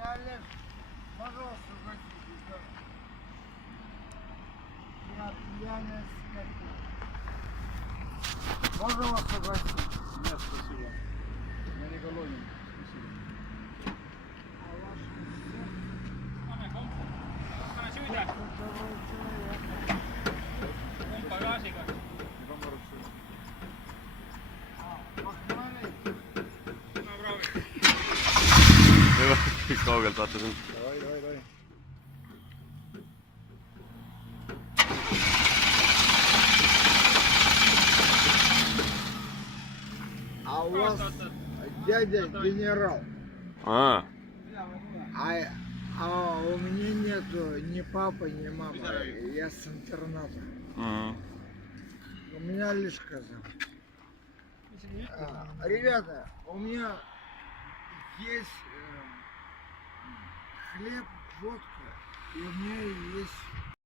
Олег, пожалуйста, угостите. Я пьяная скотина. Можно вас угостить? Нет, спасибо. Я не голоден. Спасибо. А ваш рецепт? Syytä Здоровый человек. kumppaa И вам хорошо. Похвалить. Hyvä, kaukelta saatte sen. Давай, давай, давай. А у вас дядя генерал. Aa, А у меня нету ни папы, ни мамы. Я с интерната. У меня лишь коза. Ребята, у меня есть хлеб, водка, и у меня есть